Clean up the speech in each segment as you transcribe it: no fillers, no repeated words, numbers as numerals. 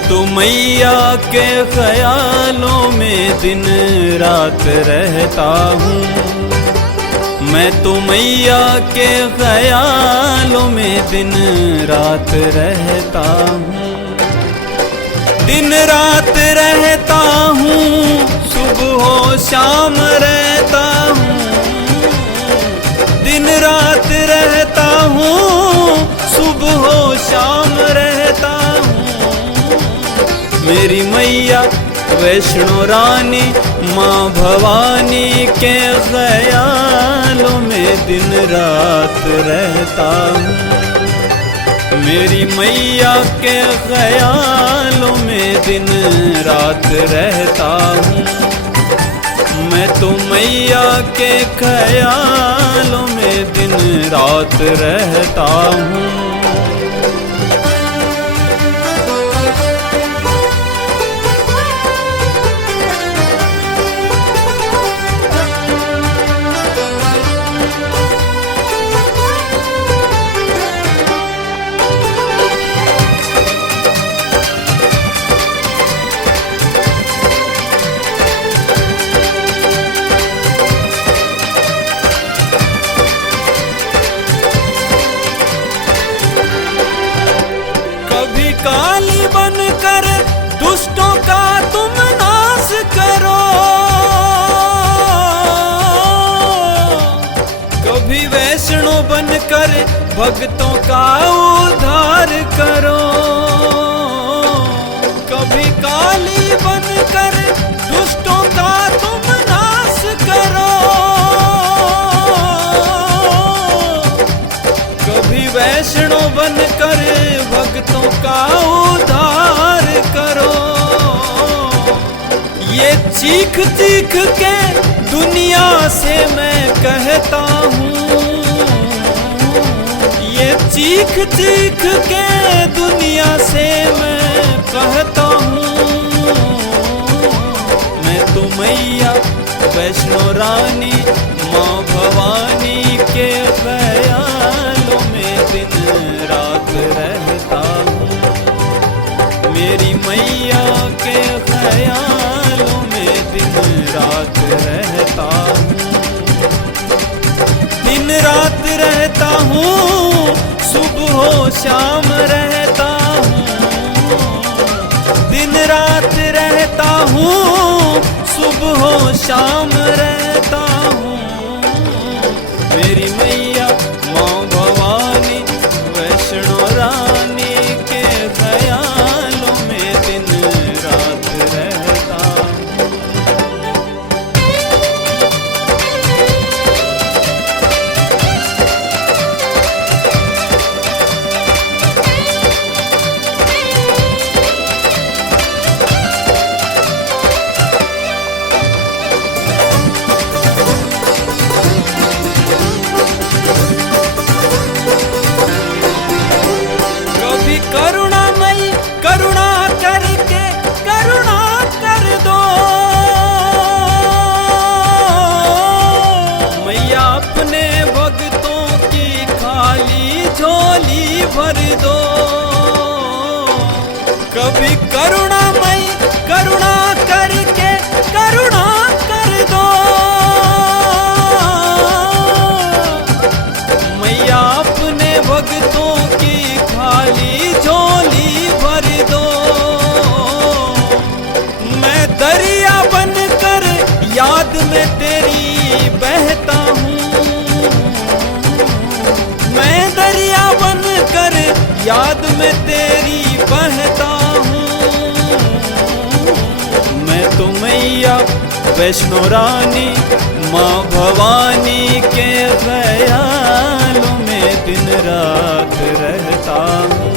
तो मैया के ख्यालों में दिन रात रहता हूँ। मैं तो मैया के ख्यालों में दिन रात रहता हूँ। दिन रात रहता हूँ, सुबह हो शाम रहता हूँ। दिन रात रहता हूँ, सुबह हो शाम रहता हूँ। मेरी मैया वैष्णो रानी माँ भवानी के ख्यालों में दिन रात रहता हूँ। मेरी मैया के ख्यालों में दिन रात रहता हूँ। मैं तो मैया के ख्यालों में दिन रात रहता हूँ। काली बनकर दुष्टों का तुम नाश करो, कभी वैष्णो बनकर भक्तों का उद्धार करो। कभी काली बनकर दुष्टों का तुम नाश करो, कभी वैष्णो बनकर भक्तों का उद्धार करो। ये चीख चीख के दुनिया से मैं कहता हूँ, ये चीख चीख के दुनिया से मैं कहता हूँ। मैं तो मैया वैष्णो रानी माँ भवानी के ख्यालों में दिन रात रहता हूँ। मेरी मैया के ख्यालों में दिन रात रहता हूँ। दिन रात रहता हूँ, सुबह हो शाम रहता हूँ। दिन रात रहता हूँ, सुबह हो शाम रहता हूँ। मेरी मैया माँ भवानी वैष्णो रानी के ख्यालों में दिन रात रहता हूँ। करुणामयी करुणा करके करुणा कर दो, मैया अपने भक्तों की खाली झोली भर दो। कभी करुणामयी करुणा करके करुणा कर दो, मैया अपने भक्तों की खाली झोली भर दो। मैं दरिया बनकर याद में तेरी बहता हूँ, मैं दरिया बनकर याद में तेरी बहता हूँ। मैं तो मैया वैष्णो रानी माँ भवानी के ख्यालों में दिन रात रहता हूँ।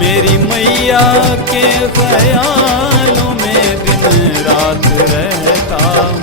मेरी मैया के ख्यालों में दिन रात रहता हूँ।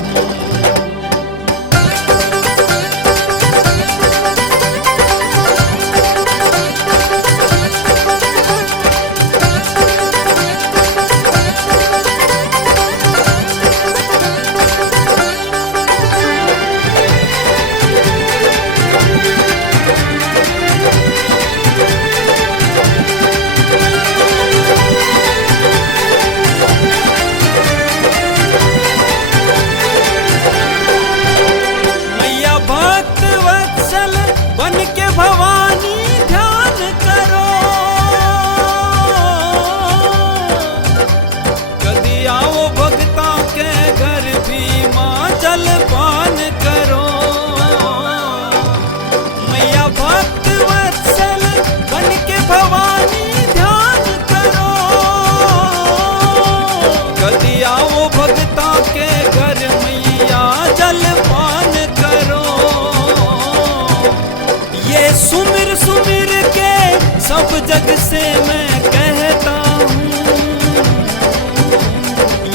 जग से मैं कहता हूँ,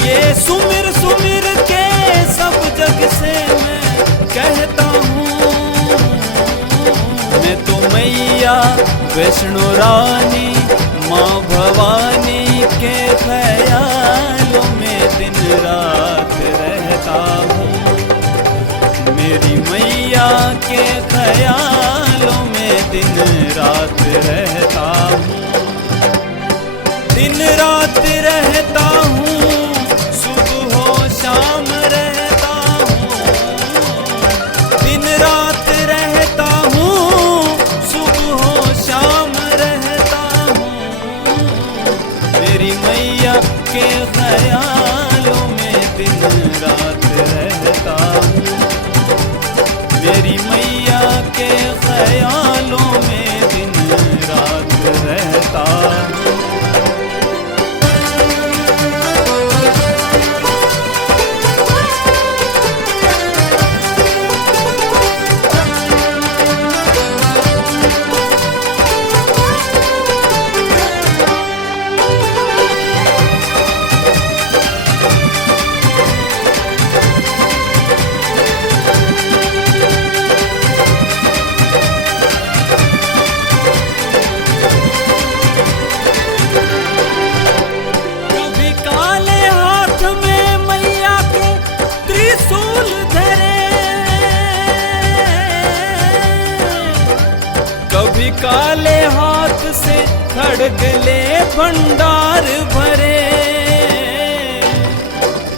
ये सुमिर सुमिर के सब जग से मैं कहता हूँ। मैं तो मैया वैष्णो रानी माँ भवानी के ख्यालों में दिन रात रहता हूँ। मेरी मैया के ख्यालों में दिन रात रहता हूँ। दिन रात रहता हूँ, सुबह हो शाम रहता हूँ। दिन रात रहता हूँ, सुबह हो शाम रहता हूँ। मेरी मैया के ख्यालों में दिन रात रहता हूँ। मेरी मैया के ख्यालों में दिन रात रहता हूँ। कभी काले हाथ से खड़ग ले भंडार भरे,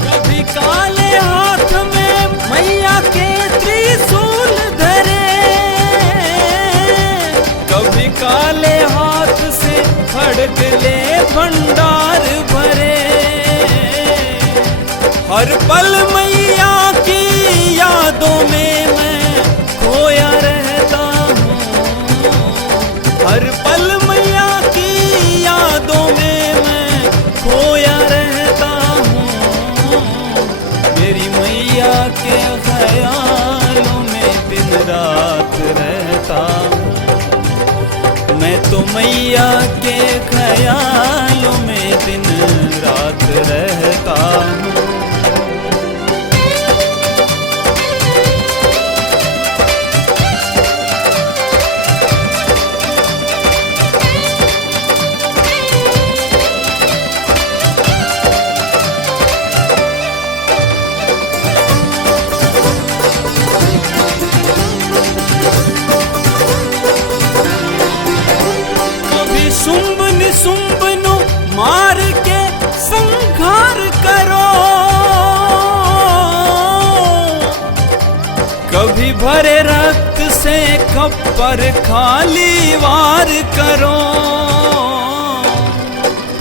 कभी काले हाथ में मैया के त्रिशूल धरे। कभी काले हाथ से खड़ग ले भंडार भरे। हर पल मैया की यादों में मैं खोया रहता हूँ। हर पल मैया की यादों में मैं खोया रहता हूँ। मेरी मैया के ख्यालों में दिन रात रहता हूँ। मैं तो मैया के ख्यालों में दिन रात रहता हूँ। शुंभ निशुंभ नु मार के संहार करो, कभी भरे रक्त से खप्पर खाली वार करो।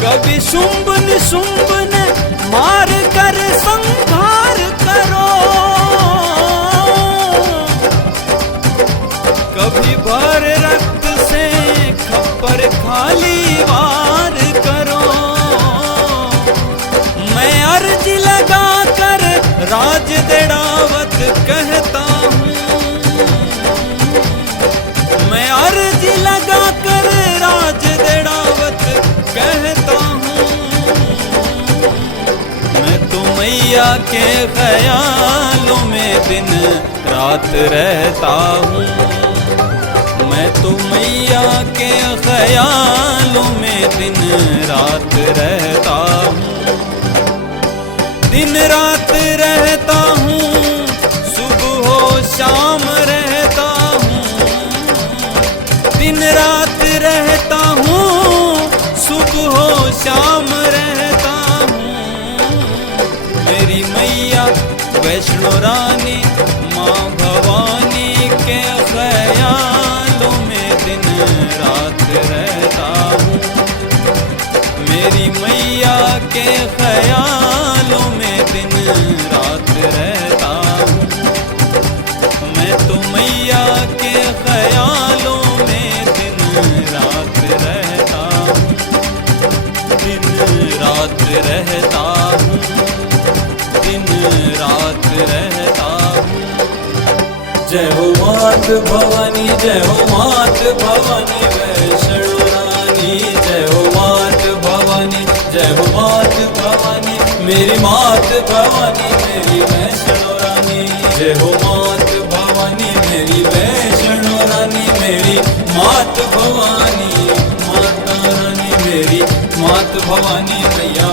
कभी शुंभ निशुंभ ने मार कर संहार करो, कभी भरे रक्त से खप्पर खाली वार करो। मैं अर्ज लगा कर राज देड़ावत कहता हूँ। मैं अर्ज लगा कर राज देड़ावत कहता हूँ। मैं तो मैया के ख्यालों में दिन रात रहता हूँ। मैं तो मैया के ख्यालों में दिन रात रहता हूँ। दिन रात रहता हूँ, सुबह हो शाम रहता हूँ। दिन रात रहता हूँ, सुबह हो शाम रहता हूँ। मेरी मैया वैष्णो रानी माँ भवानी के ख्यालों में दिन रात रहता हूँ। मेरी मैया के ख्यालों में दिन रात रहता हूँ। मैं तो मैया के ख्यालों में दिन रात रहता हूँ। दिन रात रहता हूँ। दिन रात रहता हूँ। जय हो मात भवानी, जय हो मात भवानी वैष्णो रानी। मेरी मात भवानी मेरी वैष्णो रानी। जय हो मात भवानी मेरी वैष्णो रानी, मेरी मात भवानी, माता रानी मेरी मात भवानी मैया